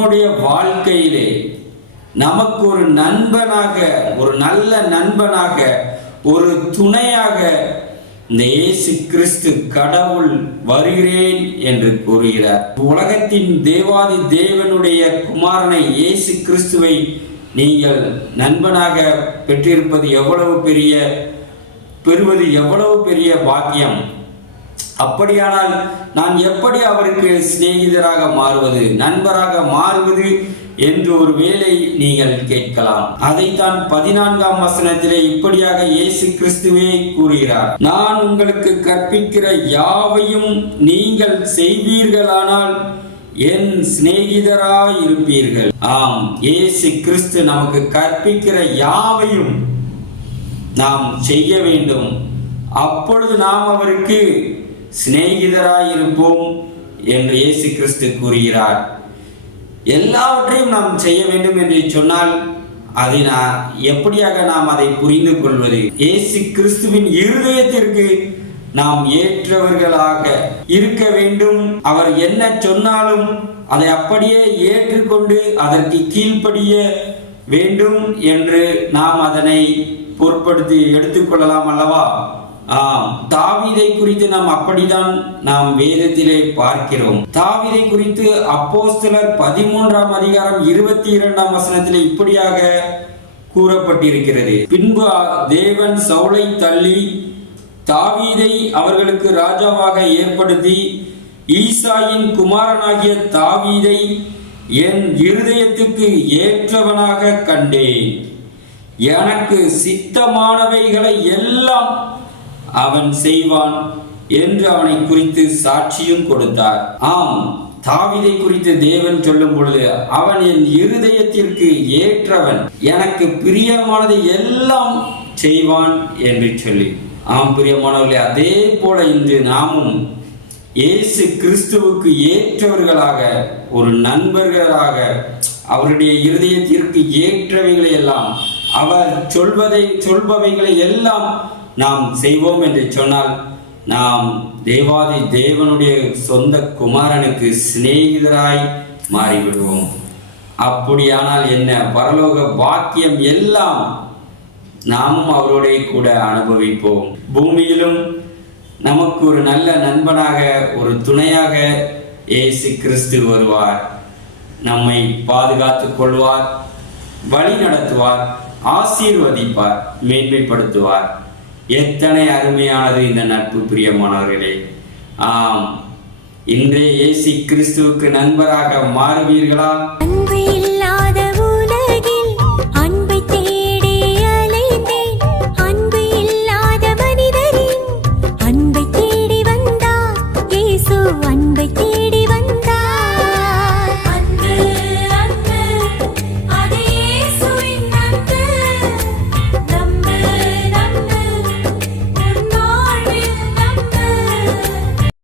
நம்முடைய வாழ்க்கையிலே நமக்கு ஒரு நண்பனாக ஒரு நல்ல நண்பனாக ஒரு துணையாக இந்த இயேசு கிறிஸ்து கடவுள் வருகிறேன் என்று கூறுகிறார். உலகத்தின் தேவாதி தேவனுடைய குமாரனை இயேசு கிறிஸ்துவை நீங்கள் நண்பனாக பெற்றிருப்பது எவ்வளவு பெரிய பெறுவது எவ்வளவு பெரிய பாக்கியம்? அப்படியானால் நான் எப்படி அவருக்கு சிநேகிதராக மாறுவது நண்பராக மாறுவது என்று ஒரு வேலை நீங்கள் கேட்கலாம். அதைத்தான் பதினான்காம் வசனத்திலே இப்படியாக இயேசு கிறிஸ்துவே கூறுகிறார். நான் உங்களுக்கு கற்பிக்கிற யாவையும் நீங்கள் செய்வீர்களானால் என் சிநேகிதராய் இருப்பீர்கள் ஆம் இயேசு கிறிஸ்து நமக்கு கற்பிக்கிற யாவையும் நாம் செய்ய வேண்டும். அப்பொழுது நாம் அவருக்கு சிநேகிதராயிருப்போம் என்று இயேசு கிறிஸ்து கூறுகிறார். எல்லாவற்றையும் நாம் செய்ய வேண்டும் என்று சொன்னால் அதை நான் எப்படியாக நாம் அதை புரிந்து கொள்வது? இயேசு கிறிஸ்துவின் இருதயத்திற்கு நாம் ஏற்றவர்களாக இருக்க வேண்டும். அவர் என்ன சொன்னாலும் அதை அப்படியே ஏற்றுக்கொண்டு அதற்கு கீழ்ப்படிய வேண்டும் என்று நாம் அதனை பொருட்படுத்தி எடுத்துக்கொள்ளலாம் அல்லவா? ஆம் தாவீதை குறித்து நாம் அப்படிதான் நாம் வேதத்திலே பார்க்கிறோம். தாவிதை குறித்து அப்போஸ்தலர் பதிமூன்றாம் அதிகாரம் இருபத்தி இரண்டாம் வசனத்திலே இப்படியாக கூறப்பட்டிருக்கிறது. பின்பு தேவன் சவுளை தள்ளி தாவீதை அவர்களுக்கு ராஜாவாக ஏற்படுத்தி ஈசாயின் குமாரனாகிய தாவீதை என் இருதயத்துக்கு ஏற்றவனாக கண்டேன். எனக்கு சித்தமானவைகளை எல்லாம் அவன் செய்வான் என்று அவனை குறித்து சாட்சியும் கொடுத்தார். ஆம் தாவிதை குறித்து தேவன் சொல்லும் பொழுது அவன் என் இருதயத்திற்கு ஏற்றவன் எனக்கு பிரியமானதை எல்லாம் செய்வான் என்று சொல்லி. ஆம் பிரியமானவர்களே அதே போல இன்று நாமும் இயேசு கிறிஸ்துவுக்கு ஏற்றவர்களாக ஒரு நண்பர்களாக அவருடைய இருதயத்திற்கு ஏற்றவைகளை எல்லாம் அவர் சொல்வதை சொல்பவைகளை எல்லாம் நாம் செய்வோம் என்று சொன்னால் நாம் தேவாதி தேவனுடைய சொந்த குமாரனுக்கு சிநேகிதராய் மாறிவிடுவோம். அப்படியானால் என்ன? பரலோக பாக்கியம் எல்லாம் நாமும் அவரோடைய கூட அனுபவிப்போம். பூமியிலும் நமக்கு ஒரு நல்ல நண்பனாக ஒரு துணையாக இயேசு கிறிஸ்து வருவார். நம்மை பாதுகாத்துக் கொள்வார் வழி நடத்துவார் ஆசீர்வதிப்பார் மேன்மைப்படுத்துவார். எத்தனை அருமையானது இந்த நட்பு பிரியமானவர்களே. ஆம். இன்றே இயேசு கிறிஸ்துவுக்கு நண்பராக மாறுவீர்களா?